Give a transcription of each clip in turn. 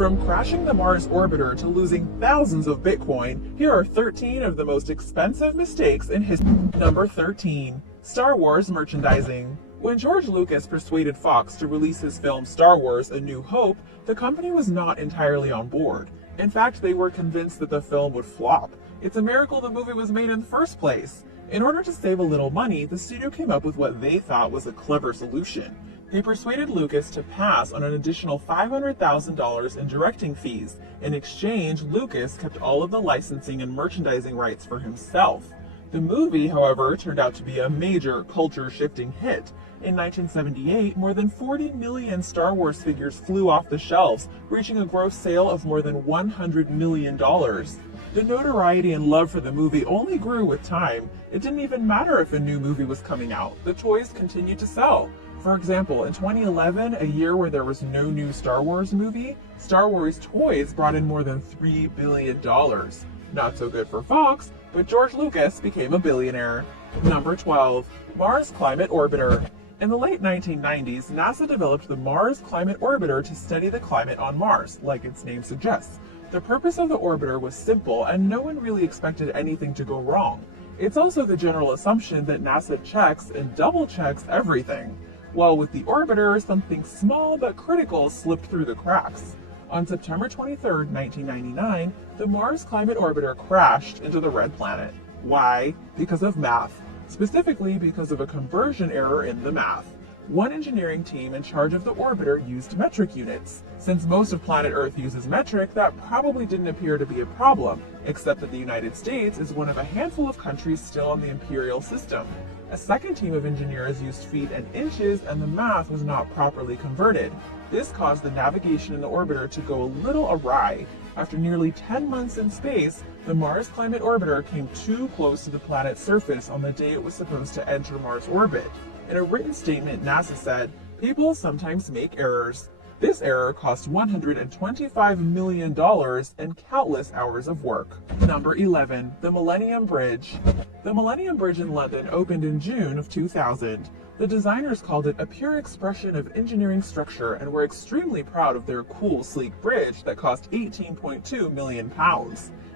From crashing the Mars orbiter to losing thousands of Bitcoin, here are 13 of the most expensive mistakes in history. Number 13. Star Wars merchandising. When George Lucas persuaded Fox to release his film Star Wars: A New Hope, the company was not entirely on board. In fact, they were convinced that the film would flop. It's a miracle the movie was made in the first place. In order to save a little money, the studio came up with what they thought was a clever solution. They persuaded Lucas to pass on an additional $500,000 in directing fees. In exchange, Lucas kept all of the licensing and merchandising rights for himself. The movie, however, turned out to be a major culture-shifting hit. In 1978, more than 40 million Star Wars figures flew off the shelves, reaching a gross sale of more than $100 million. The notoriety and love for the movie only grew with time. It didn't even matter if a new movie was coming out. The toys continued to sell. For example, in 2011, a year where there was no new Star Wars movie, Star Wars toys brought in more than $3 billion. Not so good for Fox, but George Lucas became a billionaire. Number 12. Mars Climate Orbiter. In the late 1990s, NASA developed the Mars Climate Orbiter to study the climate on Mars, like its name suggests. The purpose of the orbiter was simple, and no one really expected anything to go wrong. It's also the general assumption that NASA checks and double-checks everything. Well, with the orbiter, something small but critical slipped through the cracks. On September 23, 1999, the Mars Climate Orbiter crashed into the red planet. Why? Because of math. Specifically because of a conversion error in the math. One engineering team in charge of the orbiter used metric units. Since most of planet Earth uses metric, that probably didn't appear to be a problem, except that the United States is one of a handful of countries still on the imperial system. A second team of engineers used feet and inches, and the math was not properly converted. This caused the navigation in the orbiter to go a little awry. After nearly 10 months in space, the Mars Climate Orbiter came too close to the planet's surface on the day it was supposed to enter Mars orbit. In a written statement, NASA said, "People sometimes make errors." This error cost $125 million and countless hours of work. Number 11. The Millennium Bridge. The Millennium Bridge in London opened in June of 2000. The designers called it a pure expression of engineering structure and were extremely proud of their cool, sleek bridge that cost £18.2 million.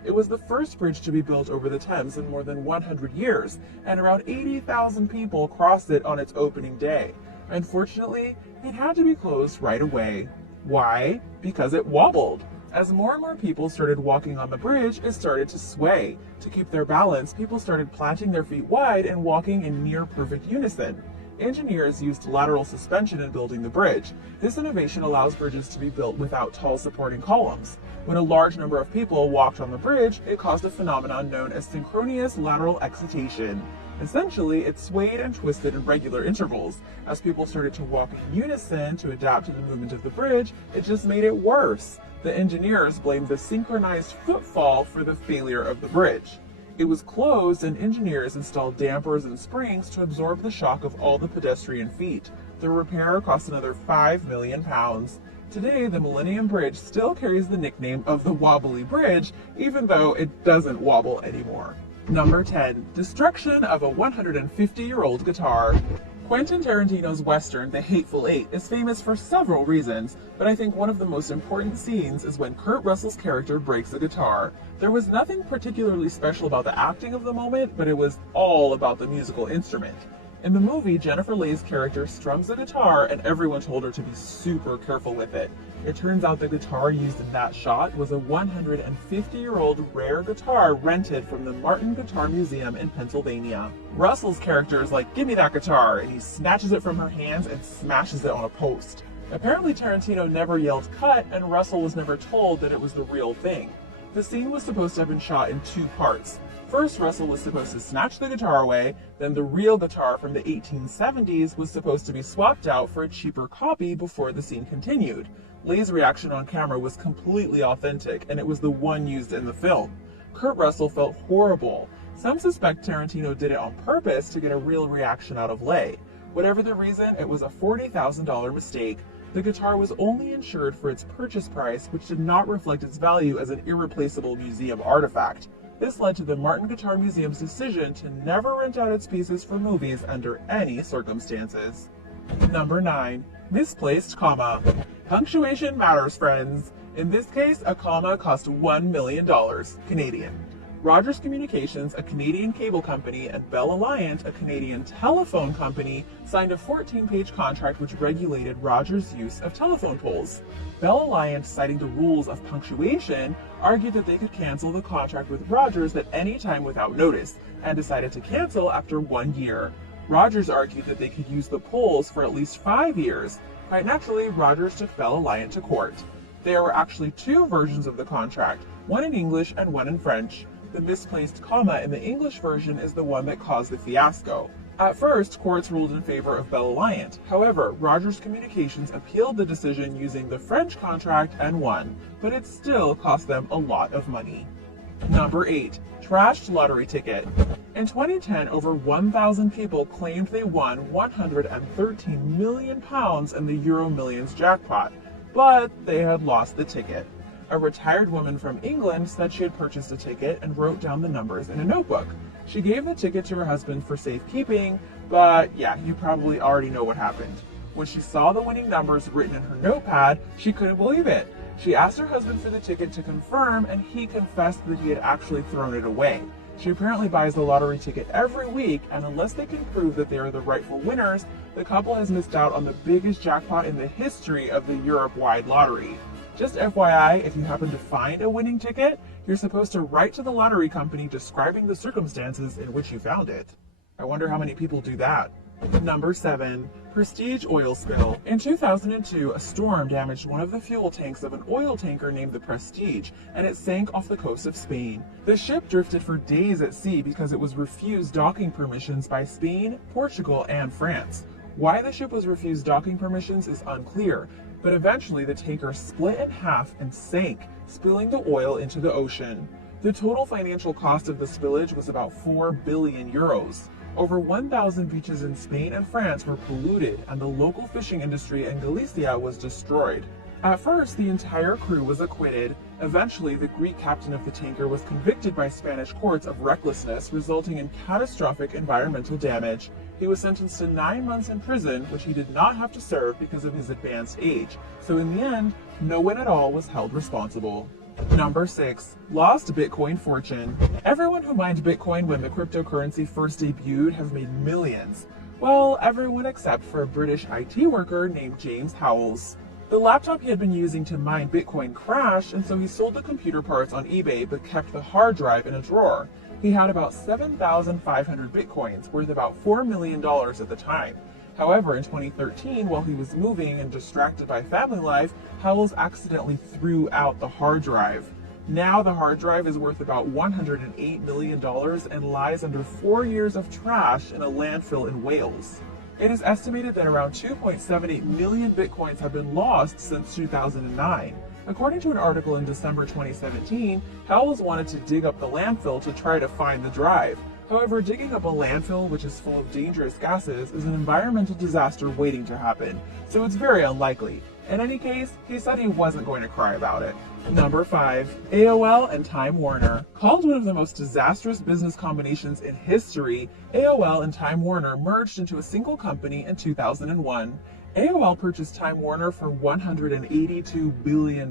It was the first bridge to be built over the Thames in more than 100 years, and around 80,000 people crossed it on its opening day. Unfortunately, it had to be closed right away. Why? Because it wobbled. As more and more people started walking on the bridge, it started to sway. To keep their balance, people started planting their feet wide and walking in near perfect unison. Engineers used lateral suspension in building the bridge. This innovation allows bridges to be built without tall supporting columns. When a large number of people walked on the bridge, it caused a phenomenon known as synchronous lateral excitation. Essentially, it swayed and twisted in regular intervals. As people started to walk in unison to adapt to the movement of the bridge, it just made it worse. The engineers blamed the synchronized footfall for the failure of the bridge. It was closed, and engineers installed dampers and springs to absorb the shock of all the pedestrian feet. The repair cost another £5 million. Today, the Millennium Bridge still carries the nickname of the Wobbly Bridge, even though it doesn't wobble anymore. Number 10. Destruction of a 150-year-old guitar. Quentin Tarantino's western, The Hateful Eight, is famous for several reasons, but I think one of the most important scenes is when Kurt Russell's character breaks a guitar. There was nothing particularly special about the acting of the moment, but it was all about the musical instrument. In the movie, Jennifer Leigh's character strums a guitar, and everyone told her to be super careful with it. It turns out the guitar used in that shot was a 150-year-old rare guitar rented from the Martin Guitar Museum in Pennsylvania. Russell's character is like, "Give me that guitar," and he snatches it from her hands and smashes it on a post. Apparently Tarantino never yelled cut, and Russell was never told that it was the real thing. The scene was supposed to have been shot in two parts. First, Russell was supposed to snatch the guitar away, then the real guitar from the 1870s was supposed to be swapped out for a cheaper copy before the scene continued. Leigh's reaction on camera was completely authentic, and it was the one used in the film. Kurt Russell felt horrible. Some suspect Tarantino did it on purpose to get a real reaction out of Leigh. Whatever the reason, it was a $40,000 mistake. The guitar was only insured for its purchase price, which did not reflect its value as an irreplaceable museum artifact. This led to the Martin Guitar Museum's decision to never rent out its pieces for movies under any circumstances. Number 9. Misplaced Comma. Punctuation matters, friends. In this case, a comma cost $1 million Canadian. Rogers Communications, a Canadian cable company, and Bell Alliant, a Canadian telephone company, signed a 14-page contract which regulated Rogers' use of telephone poles. Bell Alliant, citing the rules of punctuation, argued that they could cancel the contract with Rogers at any time without notice, and decided to cancel after 1 year. Rogers argued that they could use the poles for at least 5 years. Quite naturally, Rogers took Bell Alliant to court. There were actually 2 versions of the contract, one in English and one in French. The misplaced comma in the English version is the one that caused the fiasco. At first, courts ruled in favor of Bell Alliant. However, Rogers Communications appealed the decision using the French contract and won, but it still cost them a lot of money. Number 8. Trashed lottery ticket. In 2010, over 1,000 people claimed they won £113 million in the Euro Millions jackpot, but they had lost the ticket. A retired woman from England said she had purchased a ticket and wrote down the numbers in a notebook. She gave the ticket to her husband for safekeeping, but yeah, you probably already know what happened. When she saw the winning numbers written in her notepad, she couldn't believe it. She asked her husband for the ticket to confirm, and he confessed that he had actually thrown it away. She apparently buys the lottery ticket every week, and unless they can prove that they are the rightful winners, the couple has missed out on the biggest jackpot in the history of the Europe-wide lottery. Just FYI, if you happen to find a winning ticket, you're supposed to write to the lottery company describing the circumstances in which you found it. I wonder how many people do that. Number 7. Prestige oil spill. In 2002, a storm damaged one of the fuel tanks of an oil tanker named the Prestige, and it sank off the coast of Spain. The ship drifted for days at sea because it was refused docking permissions by Spain, Portugal, and France. Why the ship was refused docking permissions is unclear, but eventually the tanker split in half and sank, spilling the oil into the ocean. The total financial cost of the spillage was about 4 billion euros. Over 1,000 beaches in Spain and France were polluted, and the local fishing industry in Galicia was destroyed. At first, the entire crew was acquitted. Eventually, the Greek captain of the tanker was convicted by Spanish courts of recklessness, resulting in catastrophic environmental damage. He was sentenced to 9 months in prison, which he did not have to serve because of his advanced age. So in the end, no one at all was held responsible. Number 6. Lost Bitcoin fortune. Everyone who mined Bitcoin when the cryptocurrency first debuted have made millions. Well, everyone except for a British IT worker named James Howells. The laptop he had been using to mine Bitcoin crashed, and so he sold the computer parts on eBay but kept the hard drive in a drawer. He had about 7,500 Bitcoins, worth about $4 million at the time. However, in 2013, while he was moving and distracted by family life, Howells accidentally threw out the hard drive. Now the hard drive is worth about $108 million and lies under 4 years of trash in a landfill in Wales. It is estimated that around 2.78 million Bitcoins have been lost since 2009. According to an article in December 2017, Howells wanted to dig up the landfill to try to find the drive. However, digging up a landfill which is full of dangerous gases is an environmental disaster waiting to happen, so it's very unlikely. In any case, he said he wasn't going to cry about it. Number 5. AOL and Time Warner. Called one of the most disastrous business combinations in history, AOL and Time Warner merged into a single company in 2001. AOL purchased Time Warner for $182 billion.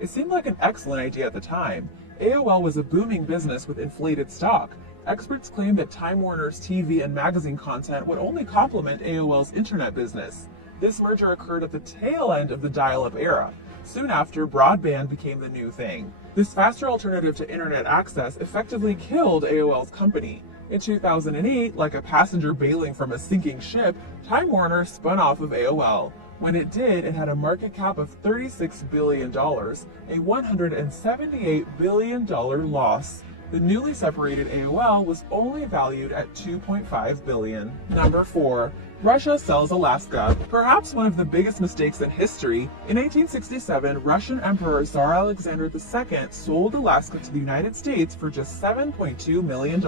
It seemed like an excellent idea at the time. AOL was a booming business with inflated stock. Experts claim that Time Warner's TV and magazine content would only complement AOL's internet business. This merger occurred at the tail end of the dial-up era. Soon after, broadband became the new thing. This faster alternative to internet access effectively killed AOL's company. In 2008, like a passenger bailing from a sinking ship, Time Warner spun off of AOL. When it did, it had a market cap of $36 billion, a $178 billion loss. The newly separated AOL was only valued at $2.5 billion. Number 4. Russia sells Alaska. Perhaps one of the biggest mistakes in history, in 1867, Russian Emperor Tsar Alexander II sold Alaska to the United States for just $7.2 million.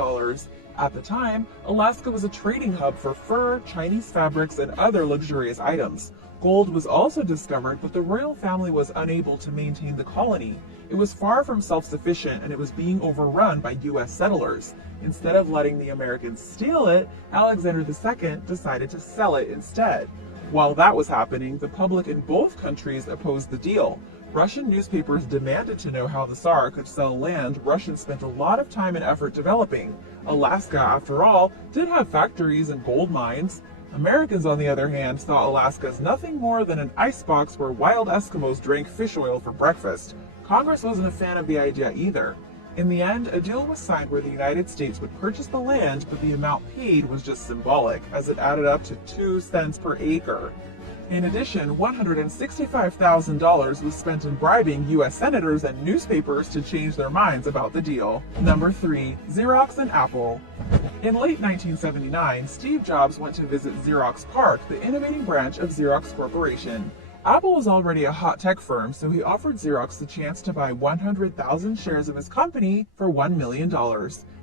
At the time, Alaska was a trading hub for fur, Chinese fabrics, and other luxurious items. Gold was also discovered, but the royal family was unable to maintain the colony. It was far from self-sufficient, and it was being overrun by U.S. settlers. Instead of letting the Americans steal it, Alexander II decided to sell it instead. While that was happening, the public in both countries opposed the deal. Russian newspapers demanded to know how the Tsar could sell land Russians spent a lot of time and effort developing. Alaska, after all, did have factories and gold mines. Americans, on the other hand, saw Alaska as nothing more than an icebox where wild Eskimos drank fish oil for breakfast. Congress wasn't a fan of the idea either. In the end, a deal was signed where the United States would purchase the land, but the amount paid was just symbolic, as it added up to 2 cents per acre. In addition, $165,000 was spent in bribing U.S. senators and newspapers to change their minds about the deal. Number 3. Xerox and Apple. In late 1979, Steve Jobs went to visit Xerox PARC, the innovating branch of Xerox Corporation. Apple was already a hot tech firm, so he offered Xerox the chance to buy 100,000 shares of his company for $1 million.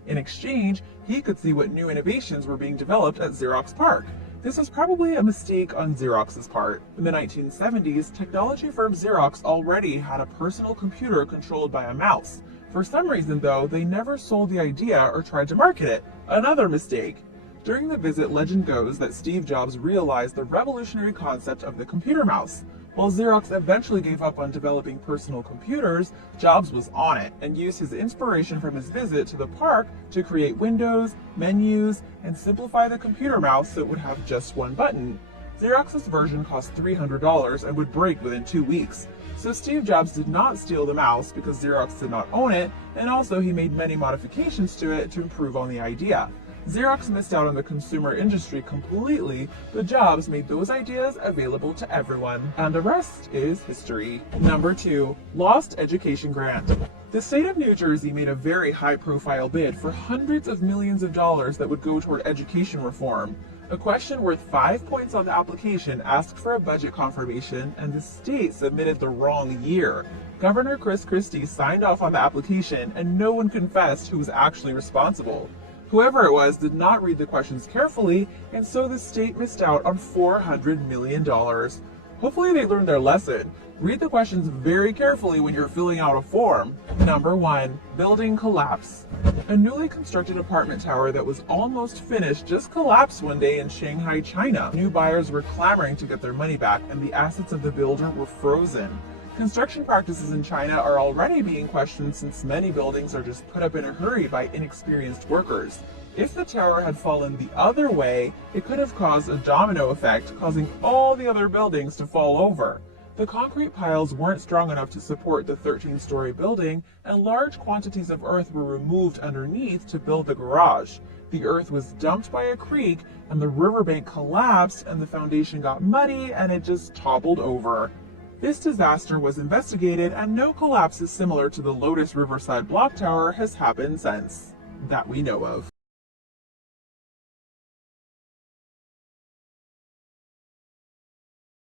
In exchange, he could see what new innovations were being developed at Xerox PARC. This was probably a mistake on Xerox's part. In the 1970s, technology firm Xerox already had a personal computer controlled by a mouse. For some reason, though, they never sold the idea or tried to market it. Another mistake. During the visit, legend goes that Steve Jobs realized the revolutionary concept of the computer mouse. While Xerox eventually gave up on developing personal computers, Jobs was on it and used his inspiration from his visit to the park to create windows, menus, and simplify the computer mouse so it would have just one button. Xerox's version cost $300 and would break within 2 weeks. So Steve Jobs did not steal the mouse because Xerox did not own it, and also he made many modifications to it to improve on the idea. Xerox missed out on the consumer industry completely, but Jobs made those ideas available to everyone. And the rest is history. Number 2. Lost Education Grant. The state of New Jersey made a very high-profile bid for hundreds of millions of dollars that would go toward education reform. A question worth 5 points on the application asked for a budget confirmation, and the state submitted the wrong year. Governor Chris Christie signed off on the application, and no one confessed who was actually responsible. Whoever it was did not read the questions carefully, and so the state missed out on $400 million. Hopefully they learned their lesson. Read the questions very carefully when you're filling out a form. Number 1. Building collapse. A newly constructed apartment tower that was almost finished just collapsed one day in Shanghai, China. New buyers were clamoring to get their money back, and the assets of the builder were frozen. Construction practices in China are already being questioned since many buildings are just put up in a hurry by inexperienced workers. If the tower had fallen the other way, it could have caused a domino effect, causing all the other buildings to fall over. The concrete piles weren't strong enough to support the 13-story building, and large quantities of earth were removed underneath to build the garage. The earth was dumped by a creek, and the riverbank collapsed, and the foundation got muddy, and it just toppled over. This disaster was investigated, and no collapses similar to the Lotus Riverside Block Tower has happened since, that we know of.